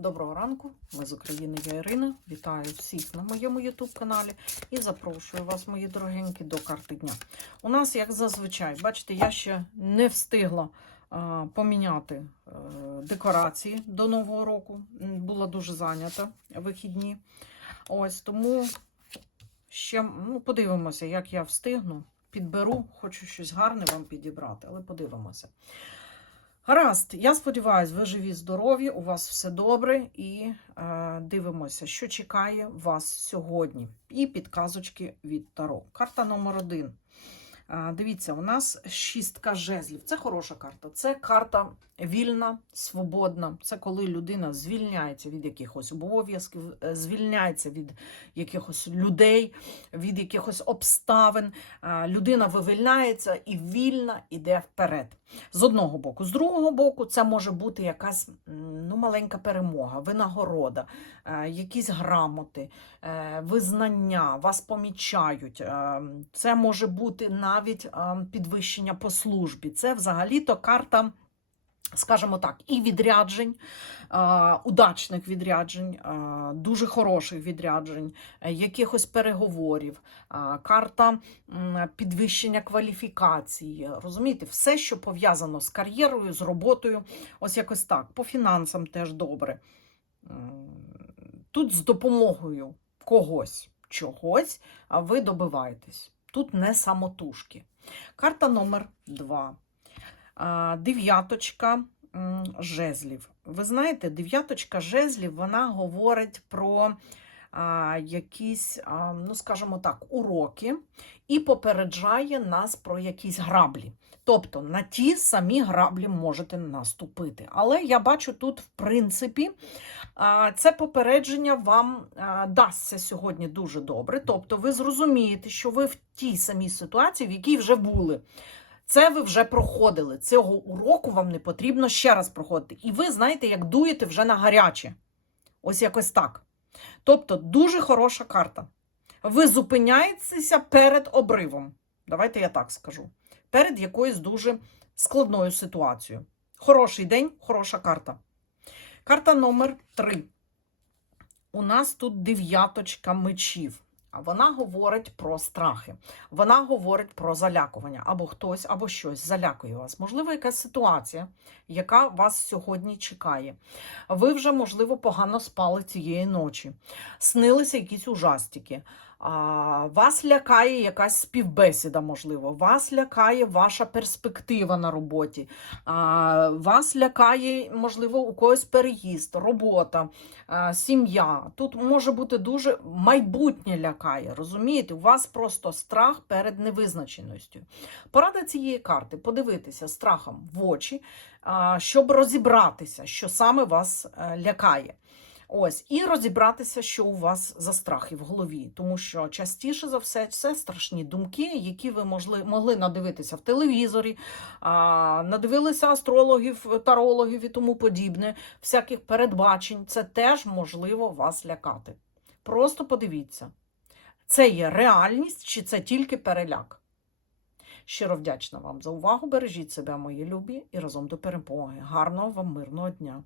Доброго ранку, ми з України, я Ірина. Вітаю всіх на моєму YouTube каналі і запрошую вас, мої дорогенькі, до карти дня. У нас, як зазвичай, бачите, я ще не встигла а, поміняти е, декорації до Нового року. Була дуже зайнята вихідні. Ось тому ще ну, подивимося, як я встигну. Підберу, хочу щось гарне вам підібрати, але подивимося. Гаразд, я сподіваюся, ви живі, здорові, у вас все добре і е, дивимося, що чекає вас сьогодні. І підказочки від Таро. Карта номер один. Дивіться, у нас шістка жезлів. Це хороша карта. Це карта вільна, свободна. Це коли людина звільняється від якихось обов'язків, е, звільняється від якихось людей, від якихось обставин. Людина вивільняється і вільна іде вперед. З одного боку, з другого боку, це може бути якась ну, маленька перемога, винагорода, е, якісь грамоти, е, визнання, вас помічають. Е, Це може бути навіть е, підвищення по службі. Це взагалі-то карта. Скажімо так, і відряджень, е, удачних відряджень, е, дуже хороших відряджень, е, якихось переговорів, карта підвищення кваліфікації. Розумієте, все, що пов'язано з кар'єрою, з роботою, ось якось так. По фінансам теж добре. Тут з допомогою когось чогось, ви добиваєтесь. Тут не самотужки. Карта номер 2. Дев'яточка жезлів. Ви знаєте, дев'яточка жезлів вона говорить про якісь, ну скажімо так, уроки і попереджає нас про якісь граблі. Тобто на ті самі граблі можете наступити. Але я бачу тут, в принципі, це попередження вам дасться сьогодні дуже добре. Тобто, ви зрозумієте, що ви в тій самій ситуації, в якій вже були. Це ви вже проходили. Цього уроку вам не потрібно ще раз проходити. І ви знаєте, як дуєте вже на гаряче. Ось якось так. Тобто, дуже хороша карта. Ви зупиняєтеся перед обривом. Давайте я так скажу. Перед якоюсь дуже складною ситуацією. Хороший день, хороша карта. Карта номер 3. У нас тут дев'яточка мечів. Вона говорить про страхи. Вона говорить про залякування. Або хтось, або щось залякує вас. Можливо, якась ситуація, яка вас сьогодні чекає. Ви вже, можливо, погано спали цієї ночі. Снилися якісь ужастики. Вас лякає якась співбесіда, можливо. Вас лякає ваша перспектива на роботі. Вас лякає, можливо, у когось переїзд, робота, сім'я. Тут може бути дуже майбутнє лякає. Розумієте? У вас просто страх перед невизначеністю. Порада цієї карти подивитися страхом в очі, щоб розібратися, що саме вас е, лякає. Ось, і розібратися, що у вас за страхи в голові, тому що частіше за все це страшні думки, які ви могли, могли надивитися в телевізорі, а, надивилися астрологів, тарологів і тому подібне, всяких передбачень. Це теж можливо вас лякати. Просто подивіться, це є реальність чи це тільки переляк. Щиро вдячна вам за увагу. Бережіть себе, мої любі, і разом до перемоги. Гарного вам мирного дня!